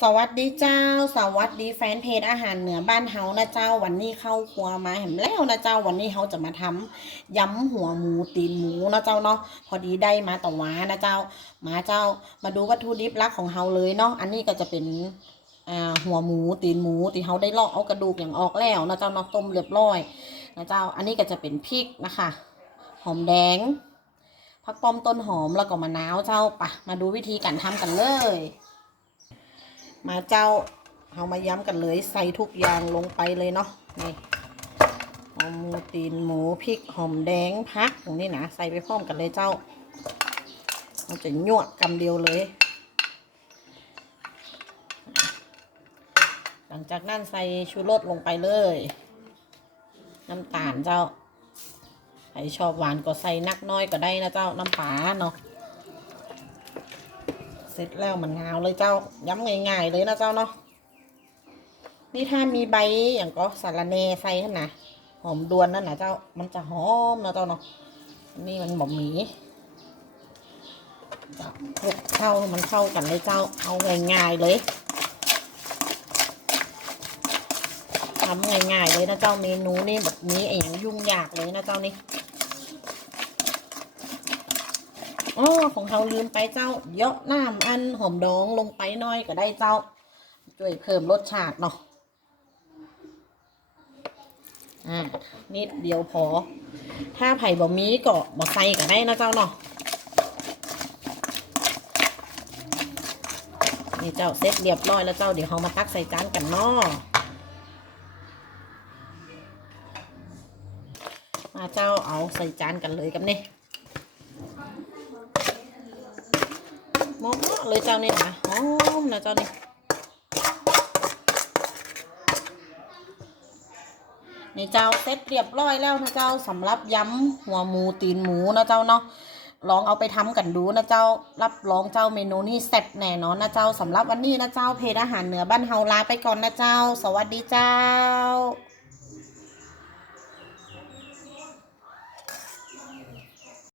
สวัสดีเจ้า สวัสดีแฟนเพจอาหารเหนือบ้านเฮานะเจ้าวันนี้เข้าครัวมาเห็นแล้วนะเจ้าวันนี้เขาจะมาทำยำหัวหมูตีนหมูนะเจ้าเนาะพอดีได้มาต่อวานะเจ้า มาเจ้ามาดูวัตถุดิบลักของเฮาเลยเนาะอันนี้ก็จะเป็นอ่าหัวหมูตีนหมูที่เฮาได้ลอกเอากระดูกอย่างออกแล้วนะเจ้าเนาะต้มเรียบร้อยนะเจ้าอันนี้ก็จะเป็นพริกนะคะ หอมแดงผักป้อมต้นหอมแล้วก็มะนาวเจ้าปะมาดูวิธีการทำกันเลย มาเจ้าเอามาย้ำกันเลยใส่ทุกอย่างลงไปเลยเนาะนี่หอมมูตีนหมูพริกหอมแดงพักตรงนี้นะใส่ไปพร้อมกันเลยเจ้าเราจะยั่วกำเดียวเลย หลังจากนั้นใส่ชูรสลงไปเลย น้ำตาลเจ้าใครชอบหวานก็ใส่นักน้อยก็ได้นะเจ้าน้ำปลาเนาะ เสร็จแล้วมันงาวเลยเจ้าย้ำง่ายๆเลยนะเจ้าเนาะนี่ถ้ามีใบอย่างก็สารเนใส่ขนาดหอมดวนนั่นนะเจ้ามันจะหอมนะเจ้าเนาะนี่มันบะหมีจะคลุกเข้ามันเข้ากันเลยเจ้าเอาง่ายๆเลยทำง่ายๆเลยนะเจ้าเมนูนี่แบบนี้ไอ้ย่างยุ่งยากเลยนะเจ้านี่ อ๋อของเขาลืมไปเจ้า เยอะน้ำอันหอมดองลงไปน้อยก็ได้เจ้าช่วยเพิ่มรสชาติเนาะอ่านิดเดียวพอ ถ้าไผ่บะมีก็บะใส่ก็ได้นะเจ้าเนาะนี่เจ้าเซ็ตเรียบร้อยแล้วเจ้าเดี๋ยวเรามาตักใส่จานกันเนาะมาเจ้าเอาใส่จานกันเลยกันนี่ หอมๆเลยเจ้านี่นะหอมนะเจ้านี่นี่เจ้าเสร็จเรียบร้อยแล้วนะเจ้าสำหรับยำหัวหมูตีนหมูนะเจ้าเนาะลองเอาไปทำกันดูนะเจ้ารับรองเจ้าเมนูนี้แซ่บแน่นอนนะเจ้าสำหรับวันนี้นะเจ้าเพจอาหารเหนือบ้านเฮาลาไปก่อนนะเจ้า สวัสดีเจ้า